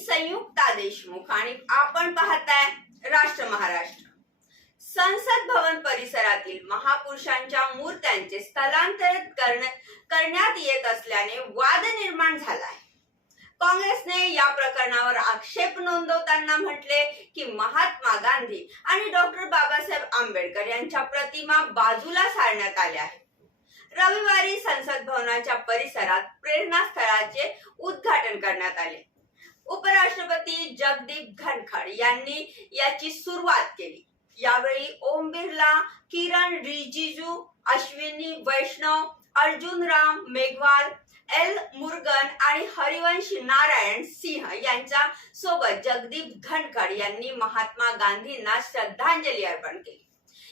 संयुक्ता देशमुख आणि आपण पाहताय राष्ट्र महाराष्ट्र. संसद भवन परिसरातील महापुरुषांच्या मूर्त्यांचे स्थलांतरित करण्यात येत असल्याने वाद निर्माण झाला आहे काँग्रेसने या प्रकरणावर आक्षेप नोंदवताना म्हटले की महात्मा गांधी आणि डॉक्टर बाबासाहेब आंबेडकर यांच्या प्रतिमा बाजूला सारण्यात आल्या आहेत. रविवारी संसद भवनाच्या परिसरात प्रेरणास्थळाचे उद्घाटन करण्यात आले. उपराष्ट्रपती जगदीप धनखड यांनी याची सुरुवात केली. यावेळी ओम बिर्ला किरण रिजिजू अश्विनी वैष्णव अर्जुन राम मेघवाल एल मुरगन आणि हरिवंश नारायण सिंह यांच्या सोबत जगदीप धनखड यांनी महात्मा गांधींना श्रद्धांजली अर्पण केली.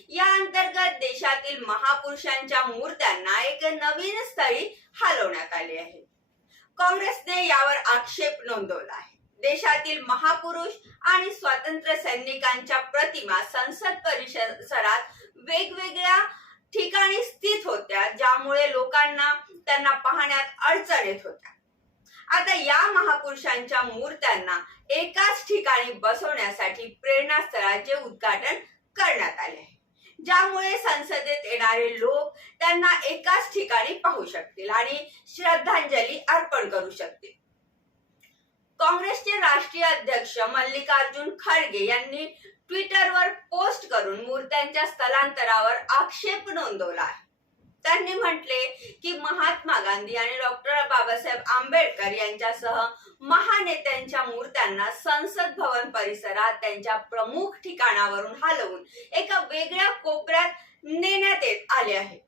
या अंतर्गत देशातील महापुरुषांच्या मूर्त्यांना एक नवीन स्थळी हलवण्यात आले आहे. काँग्रेसने यावर आक्षेप नोंदवला आहे. देशातील महापुरुष आणि स्वातंत्र्य सैनिकांच्या प्रतिमा संसद परिसरात वेगवेगळ्या ठिकाणी स्थित होत्या ज्यामुळे लोकांना त्यांना पाहण्यात अडचण येत होत्या. आता या महापुरुषांच्या मूर्त्यांना एकाच ठिकाणी बसवण्यासाठी प्रेरणास्थळाचे उद्घाटन करण्यात आले ज्यामुळे संसदेत येणारे लोक त्यांना एकाच ठिकाणी पाहू शकतील आणि श्रद्धांजली अर्पण निर्माण करू शकते. काँग्रेसचे राष्ट्रीय अध्यक्ष मल्लिकार्जुन खडगे यांनी ट्विटरवर पोस्ट करून मूर्त्यांच्या स्थलांतरावर आक्षेप नोंदवला आहे. त्यांनी म्हटले की महात्मा गांधी आणि डॉक्टर बाबासाहेब आंबेडकर यांच्यासह महानेत्यांच्या मूर्त्यांना संसद भवन परिसरात त्यांच्या प्रमुख ठिकाणावरून हलवून एका वेगळ्या कोपऱ्यात नेण्यात येत आले आहे.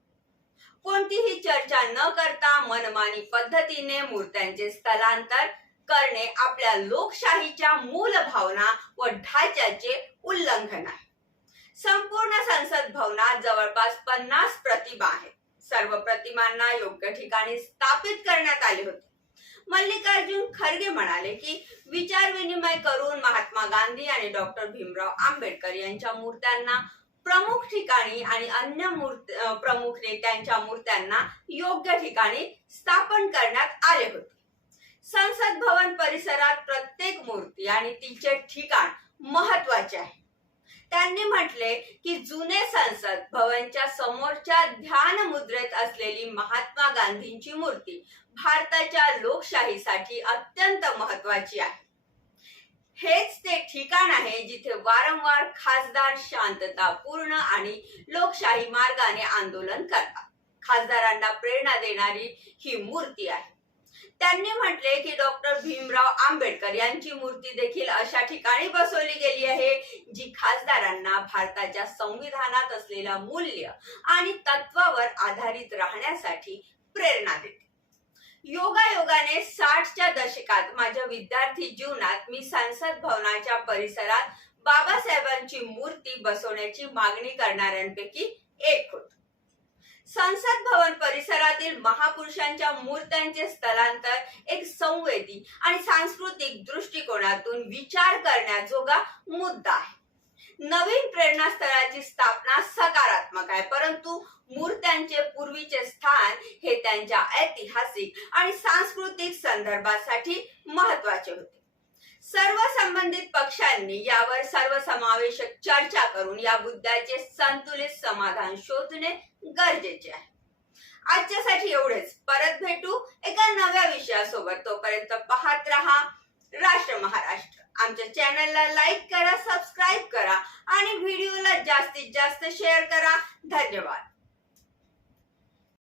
कोणतीही चर्चा न करता मनमानी पद्धतीने मूर्त्यांचे स्थलांतर करणे आपल्या लोकशाहीच्या मूल भावना व ढाच्याचे उल्लंघन आहे. संपूर्ण संसद भवनात जवळपास पन्नास प्रतिमा आहेत. सर्व प्रतिमांना योग्य ठिकाणी स्थापित करण्यात आले होते. मल्लिकार्जुन खरगे म्हणाले की विचार विनिमय करून महात्मा गांधी आणि डॉक्टर भीमराव आंबेडकर यांच्या मूर्त्यांना प्रमुख ठिकाणी आणि अन्य मूर्त प्रमुख नेत्यांच्या मूर्त्यांना योग्य ठिकाणी स्थापन करण्यात आले होते. संसद भवन परिसरात प्रत्येक मूर्ती आणि तिचे ठिकाण महत्त्वाचे आहे. त्यांनी म्हटले की जुने संसद भवनच्या समोरच्या ध्यान मुद्रेत असलेली महात्मा गांधींची मूर्ती भारताच्या लोकशाहीसाठी अत्यंत महत्वाची आहे. हेच ते ठिकाण आहे जिथे वारंवार खासदार शांततापूर्ण आणि लोकशाही मार्गाने आंदोलन करतात. खासदारांना प्रेरणा देणारी ही मूर्ती आहे. त्यांनी म्हटले की डॉक्टर भीमराव आंबेडकर यांची मूर्ती देखील अशा ठिकाणी बसवली गेली आहे जी खासदारांना भारताच्या संविधानात असलेल्या मूल्य आणि तत्वावर आधारित राहण्यासाठी प्रेरणा देते. योगायोगाने साठच्या दशकात माझ्या विद्यार्थी जीवनात मी संसद भवनाच्या परिसरात बाबासाहेबांची मूर्ती बसवण्याची मागणी करणाऱ्यांपैकी एक होतो. संसद भवन परिसरातील महापुरुषांच्या मूर्त्यांचे स्थलांतर एक संवेदी आणि सांस्कृतिक दृष्टिकोनातून विचार करण्याजोगा मुद्दा आहे. नवीन प्रेरणास्थळाची स्थापना सकारात्मक आहे. परंतु मूर्त्यांचे पूर्वीचे स्थान हे त्यांच्या ऐतिहासिक आणि सांस्कृतिक संदर्भासाठी महत्त्वाचे होते. सर्व संबंधित पक्षांनी यावर सर्वसमावेशक चर्चा करून या मुद्द्याचे संतुलित समाधान शोधणे गरजेचे आहे. आजच्यासाठी एवढेच. परत भेटू एका नव्या विषयासोबत. तोपर्यंत पाहत रहा. राष्ट्र महाराष्ट्र. आमच्या चॅनलला लाईक करा सबस्क्राईब करा आणि व्हिडिओला जास्तीत जास्त शेअर करा. धन्यवाद.